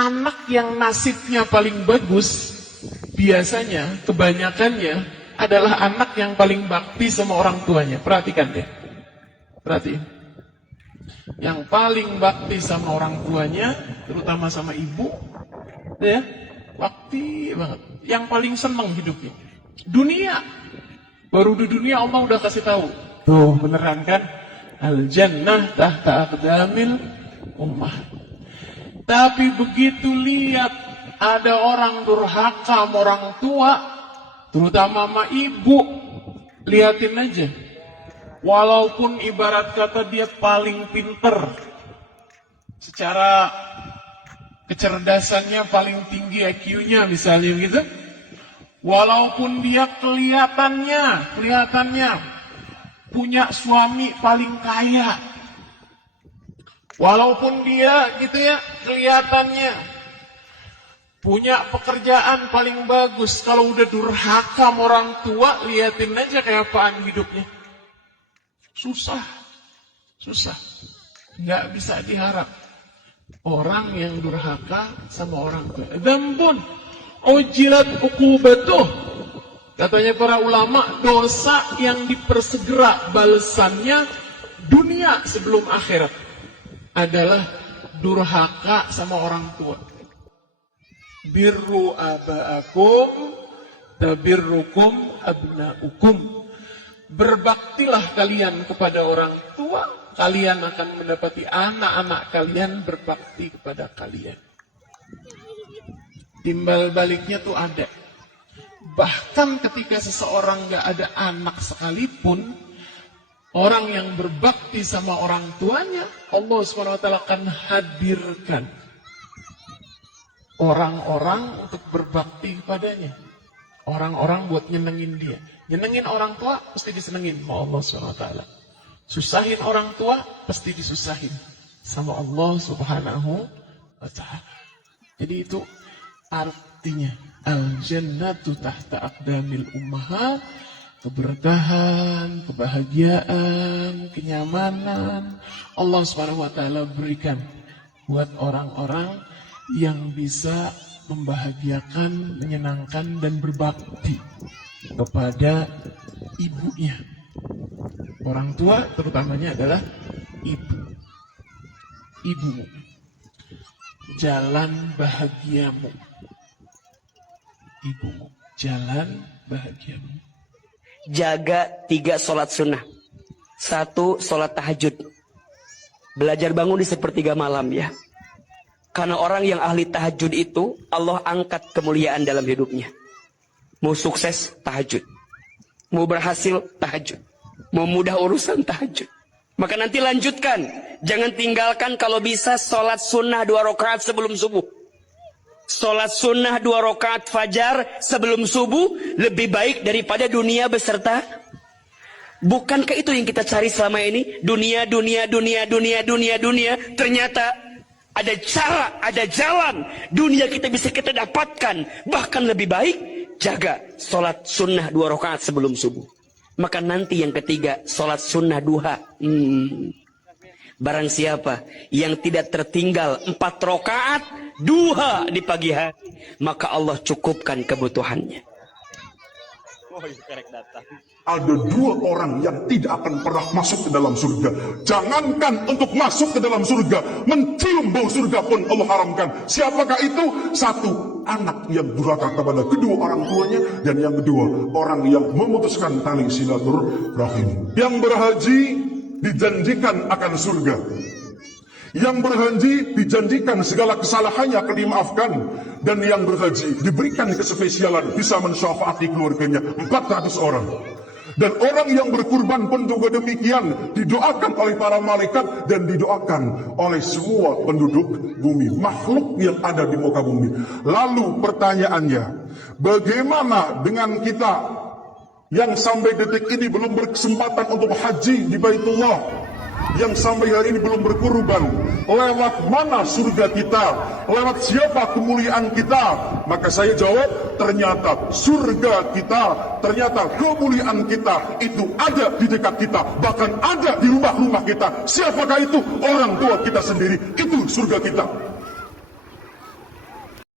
anak yang nasibnya paling bagus, biasanya, kebanyakannya, adalah anak yang paling bakti sama orang tuanya. Perhatikan deh. Perhatiin. Yang paling bakti sama orang tuanya, terutama sama ibu, ya, bakti banget. Yang paling senang hidupnya. Dunia. Baru di dunia Allah udah kasih tahu. Tuh, beneran kan? Al-jannah tahta aqdamil ummah. Tapi begitu lihat ada orang durhaka sama orang tua, terutama sama ibu, liatin aja. Walaupun ibarat kata dia paling pinter, secara kecerdasannya paling tinggi IQ-nya misalnya gitu, walaupun dia kelihatannya punya suami paling kaya, walaupun dia gitu ya kelihatannya punya pekerjaan paling bagus, kalau udah durhaka sama orang tua, liatin aja kayak apaan hidupnya. Susah. Nggak bisa diharap. Orang yang durhaka sama orang tua. Dzambun ujilat uqubatuh. Katanya para ulama, dosa yang dipersegera balasannya dunia sebelum akhirat adalah durhaka sama orang tua. Birru aba'akum tabirrukum abna'ukum. Berbaktilah kalian kepada orang tua, kalian akan mendapati anak-anak kalian berbakti kepada kalian. Timbal baliknya tuh ada. Bahkan ketika seseorang gak ada anak sekalipun, orang yang berbakti sama orang tuanya, Allah SWT akan hadirkan orang-orang untuk berbakti kepadanya. Orang-orang buat nyenengin dia. Nyenengin orang tua, pasti disenengin sama Allah SWT. Susahin orang tua, pasti disusahin sama Allah Subhanahu wa ta'ala. Jadi itu artinya al-jannatu tahta aqdamil ummahat. Keberkahan, kebahagiaan, kenyamanan Allah Subhanahu wa ta'ala berikan buat orang-orang yang bisa membahagiakan, menyenangkan, dan berbakti kepada ibunya. Orang tua terutamanya adalah ibumu. Jalan bahagiamu. Ibumu. Jalan bahagiamu. Jaga 3 sholat sunnah. 1, sholat tahajud. Belajar bangun di sepertiga malam ya. Karena orang yang ahli tahajud itu, Allah angkat kemuliaan dalam hidupnya. Mau sukses, tahajud. Mau berhasil, tahajud. Mau mudah urusan, tahajud. Maka nanti lanjutkan. Jangan tinggalkan kalau bisa sholat sunnah 2 rakaat sebelum subuh. Sholat sunnah 2 rakaat fajar sebelum subuh lebih baik daripada dunia beserta. Bukankah itu yang kita cari selama ini? Dunia. Ternyata ada cara, ada jalan. Dunia kita bisa kita dapatkan. Bahkan lebih baik, jaga sholat sunnah 2 rakaat sebelum subuh. Maka nanti yang ketiga, sholat sunnah duha. Barang siapa yang tidak tertinggal 4 rakaat duha di pagi hari, maka Allah cukupkan kebutuhannya. Ada 2 orang yang tidak akan pernah masuk ke dalam surga. Jangankan untuk masuk ke dalam surga, mencium bau surga pun Allah haramkan. Siapakah itu? 1, anak yang durhaka kepada kedua orang tuanya. Dan yang kedua, orang yang memutuskan tali silaturahim. Yang berhaji dijanjikan akan surga. Yang berhaji dijanjikan segala kesalahannya akan dimaafkan. Dan yang berhaji diberikan kespesialan, bisa mensyafaati keluarganya 400 orang. Dan orang yang berkurban pun juga demikian, didoakan oleh para malaikat dan didoakan oleh semua penduduk bumi, makhluk yang ada di muka bumi. Lalu pertanyaannya, bagaimana dengan kita yang sampai detik ini belum berkesempatan untuk haji di Baitullah, yang sampai hari ini belum berkurban? Lewat mana surga kita? Lewat siapa kemuliaan kita? Maka saya jawab, ternyata surga kita, ternyata kemuliaan kita itu ada di dekat kita, bahkan ada di rumah-rumah kita. Siapakah itu? Orang tua kita sendiri. Itu surga kita.